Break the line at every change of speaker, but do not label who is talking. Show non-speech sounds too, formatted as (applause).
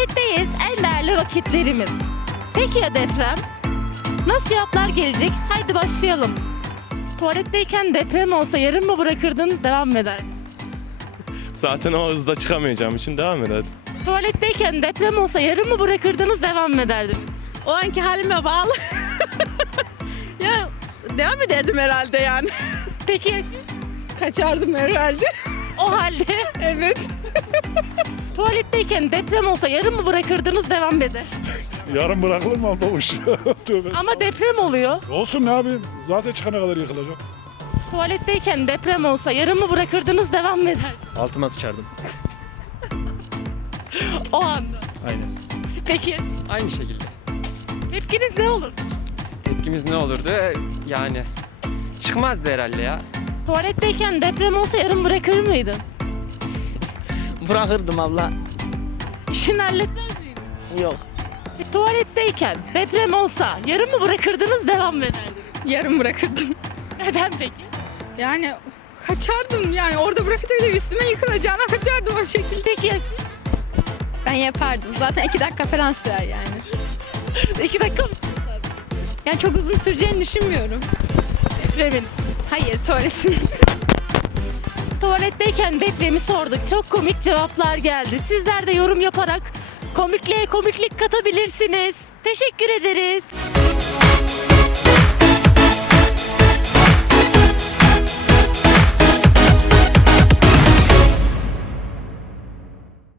Tuvaletteyiz en değerli vakitlerimiz. Peki ya deprem? Nasıl cevaplar gelecek? Haydi başlayalım. Tuvaletteyken deprem olsa yarım mı bırakırdın, devam mı ederdin?
Zaten o hızda çıkamayacağım için devam ederdim.
Tuvaletteyken deprem olsa yarım mı bırakırdınız, devam mı ederdiniz?
O anki halime bağlı. (laughs) ya devam ederdim herhalde yani.
Peki ya siz?
Kaçardım herhalde. (laughs)
O halde (laughs)
Evet. (laughs)
tuvaletteyken deprem olsa yarım mı bırakırdınız, devam eder? (laughs)
Yarın bırakılır mı babuş? Tövbe.
Ama deprem oluyor.
Olsun ne yapayım? Zaten çıkana kadar yıkılacak.
Tuvaletteyken deprem olsa yarım mı bırakırdınız, devam mı eder?
Altıma sıçardım.
O anda.
Aynen.
Peki?
Aynı şekilde.
Tepkiniz ne olur?
Tepkimiz ne olurdu? Yani çıkmazdı herhalde ya.
Tuvaletteyken deprem olsa yarım bırakır mıydın? (laughs)
Bırakırdım abla.
İşini halletmez miydin?
Yok.
E, tuvaletteyken deprem olsa yarım mı bırakırdınız devam mı ederdiniz?
Yarım bırakırdım. (laughs)
Neden peki?
Yani kaçardım yani orada öyle üstüme yıkılacağına kaçardım o şekilde.
Peki ya siz?
Ben yapardım. Zaten iki dakika falan sürer yani. (laughs)
İki dakika mısınız?
Yani çok uzun süreceğini düşünmüyorum.
Depremin.
Hayır tuvaletin.
Tuvaletteyken depremi sorduk. Çok komik cevaplar geldi. Sizler de yorum yaparak komikliğe komiklik katabilirsiniz. Teşekkür ederiz.